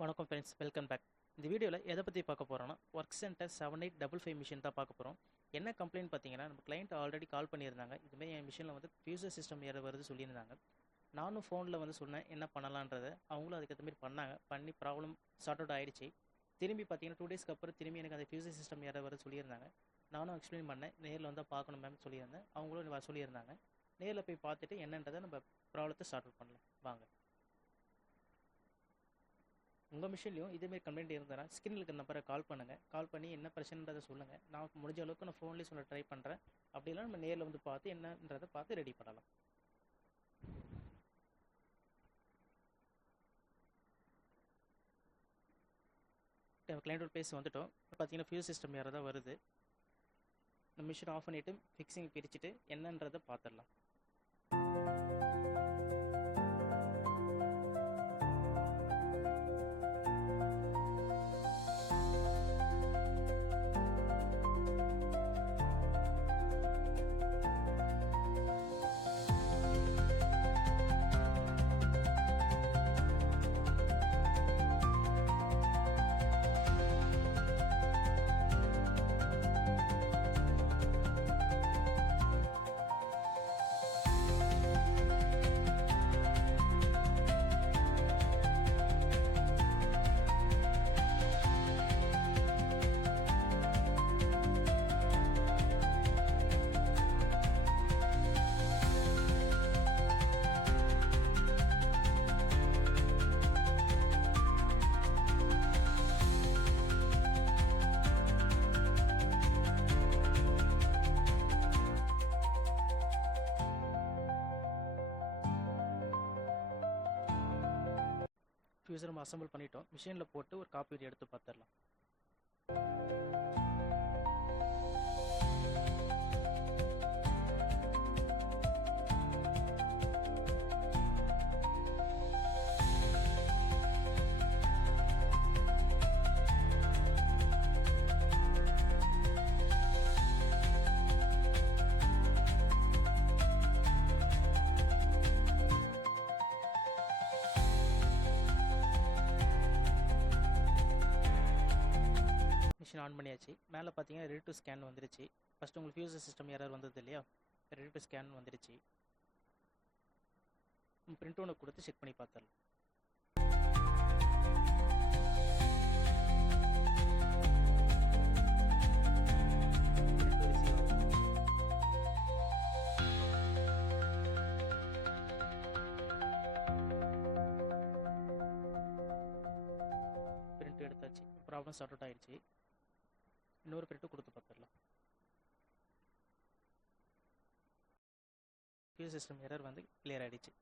வணக்கம் friends, welcome back. இந்த வீடியோவில் எதை பற்றி பார்க்க போகிறோன்னா, ஒர்க் சென்டர் 7855 மிஷின் தான் பார்க்க போகிறோம். என்ன கம்ப்ளைண்ட் பார்த்தீங்கன்னா, நம்ம கிளைண்ட் ஆல்ரெடி கால் பண்ணியிருந்தாங்க. இதுமாதிரி என் மிஷினில் வந்து ஃபியூசர் சிஸ்டம் எரர் வருது சொல்லியிருந்தாங்க. நானும் ஃபோனில் வந்து சொன்னேன் என்ன பண்ணலான்றதை. அவங்களும் அதுக்கேற்ற மாதிரி பண்ணி ப்ராப்ளம் சார்ட் அவுட் ஆகிடுச்சு. திரும்பி பார்த்தீங்கன்னா 2 டேஸ்க்கு அப்புறம் திரும்பி எனக்கு அந்த ஃபியூசர் சிஸ்டம் எரர் வருது சொல்லியிருந்தாங்க. நானும் எக்ஸ்பிளைன் பண்ணேன், நேரில் வந்து பார்க்கணும் மேம் சொல்லியிருந்தேன். அவங்களும் சொல்லியிருந்தாங்க. நேரில் போய் பார்த்துட்டு என்னன்றதை நம்ம ப்ராப்ளத்தை சார்ட் அவுட் பண்ணலாம் வாங்க. உங்கள் மிஷின்லையும் இதேமாரி கம்ப்ளைண்ட் இருந்ததுன்னா ஸ்க்ரீனில் இருக்கிற நம்பரை கால் பண்ணுங்கள். கால் பண்ணி என்ன பிரச்சனைன்றதை சொல்லுங்கள். நான் முடிஞ்ச அளவுக்கு நான் ஃபோன்லேயே சொல்ல ட்ரை பண்ணுறேன். அப்படிலாம் நம்ம நேரில் வந்து பார்த்து என்னன்றதை பார்த்து ரெடி பண்ணலாம். கிளைண்டோட பேச வந்துட்டோம். பார்த்தீங்கன்னா ஃபியூஸ் சிஸ்டம் யாராவது தான் வருது. நம்ம மிஷின் ஆஃப் பண்ணிவிட்டு ஃபிக்ஸிங் பிரிச்சுட்டு என்னன்றதை பார்த்துடலாம். ஃபியூஸர் நம்ம அசம்பிள் பண்ணிட்டோம். மிஷினில் போட்டு ஒரு காப்பி எடுத்து பார்த்துடலாம். மிஷின் ஆன் பண்ணியாச்சு. மேலே பார்த்தீங்கன்னா ரெடி டு ஸ்கேன் வந்துருச்சு. ஃபஸ்ட்டு உங்களுக்கு ஃபியூசர் சிஸ்டம் எரர் வந்தது இல்லையா, ரெடி டு ஸ்கேன் வந்துருச்சு. பிரிண்ட் ஒன்று கொடுத்து செக் பண்ணி பார்த்துடலாம். பிரிண்ட் எடுத்தாச்சு. ப்ராப்ளம் சார்ட் அவுட் ஆகிடுச்சு. இன்னொரு பிரிண்ட்டு கொடுத்து பார்த்துடலாம். ஃபியூஸ் சிஸ்டம் எரர் வந்து கிளியர் ஆகிடுச்சு.